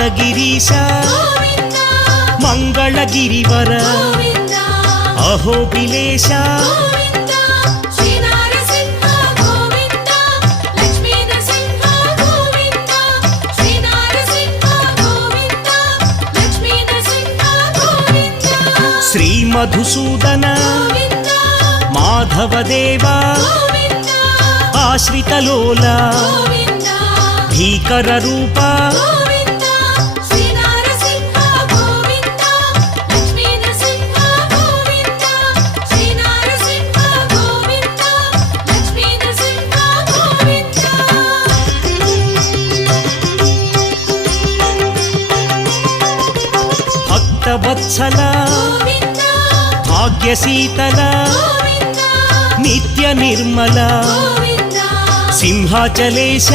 యాదగిరీశ మంగళగిరివర అహోబిలేశ శ్రీ మధుసూదన మాధవదేవా ఆశ్రితలోల భీకర రూప భక్తవత్సల భాగ్యశీతల నిత్య నిర్మల సింహాచలేశ